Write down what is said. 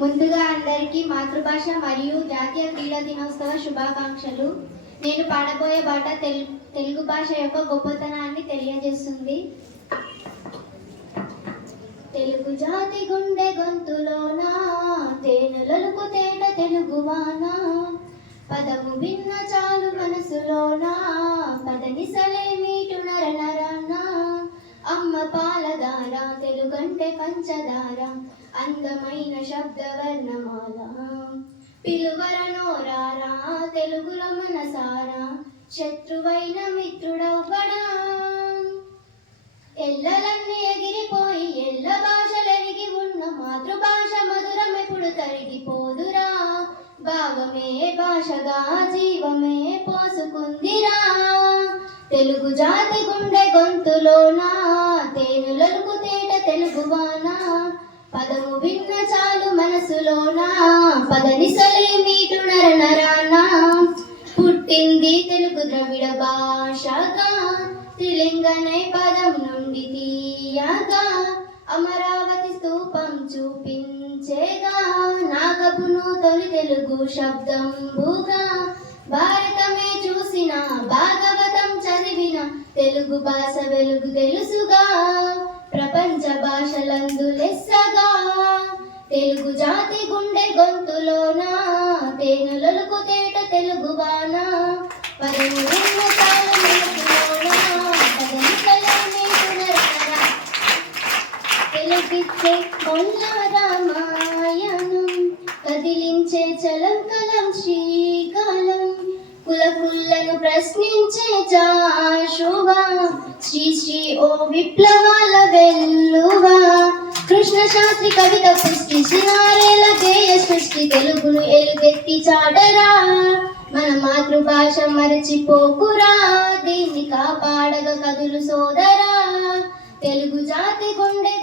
ముందుగా అందరికీ మాతృభాష మరియు జాతీయ క్రీడా దినోత్సవ శుభాకాంక్షలు. నేను పాడబోయే పాట తెలుగు భాష యొక్క గొప్పతనాన్ని తెలియజేస్తుంది. తెలుగు జాతి గుండె గొంతులోన తేనెలలకు తేట తెలుగువాన, పదము భిన్న చాలు మనసులోన పదనిసలే మీటు నర నరాన, అమ్మ పాలధార తెలుగంటే పంచదార అందమైన శబ్దవర్ణమాల, పిలువర నోరారా తెలుగుల మనసారా శత్రువైన మిత్రుడవ్వడా, ఎల్లలన్నీ ఎగిరిపోయి ఎల్ల భాషలెరిగి ఉన్న మాతృభాష మధురమెప్పుడు తరిగిపోదురా, భావమే భాషగా జీవమే పోసుకుందిరా, తెలుగు జాతి గుండె గొంతులోన తేనులకు తేట తెలుగువాన, పదము విన్న చాలు మనసులోన పదనిసలే మీటు నర నరాన, పుట్టింది తెలుగు ద్రవిడ భాషగా త్రిలింగనై పదం నుండి తీయగా, అమరావతి స్తూపం చూపించేగా నాగపును తొలి తెలుగు శబ్దంబుగా, భారతమే చూసిన భాగవతం చదివిన తెలుగు భాష వెలుగు తెలుసుగా, ప్రపంచ భాషలందు లెస్సగా, తెలుగు జాతి గుండె గొంతులోన తేనులకు తేట తెలుగువాన, పదము విన్న చాలు మనసులోన పదనిసలే మీటు నరనర, తెలుగిచ్చే కొల్ల రామాయణం కదిలించే చలంకలం శ్రీకాలం, కులకులను ప్రశ్నించే జాషువా శ్రీ శ్రీ ఓ విప్లవాల వెల్లువా, కృష్ణ శాస్త్రి కవిత పుష్టి సినారేల గేయ సృష్టి తెలుగును ఎలుగెత్తి చాటరా, మన మాతృభాష మరచిపోకురా దీన్ని కాపాడగ కదులు సోదరా, తెలుగు జాతి గుండె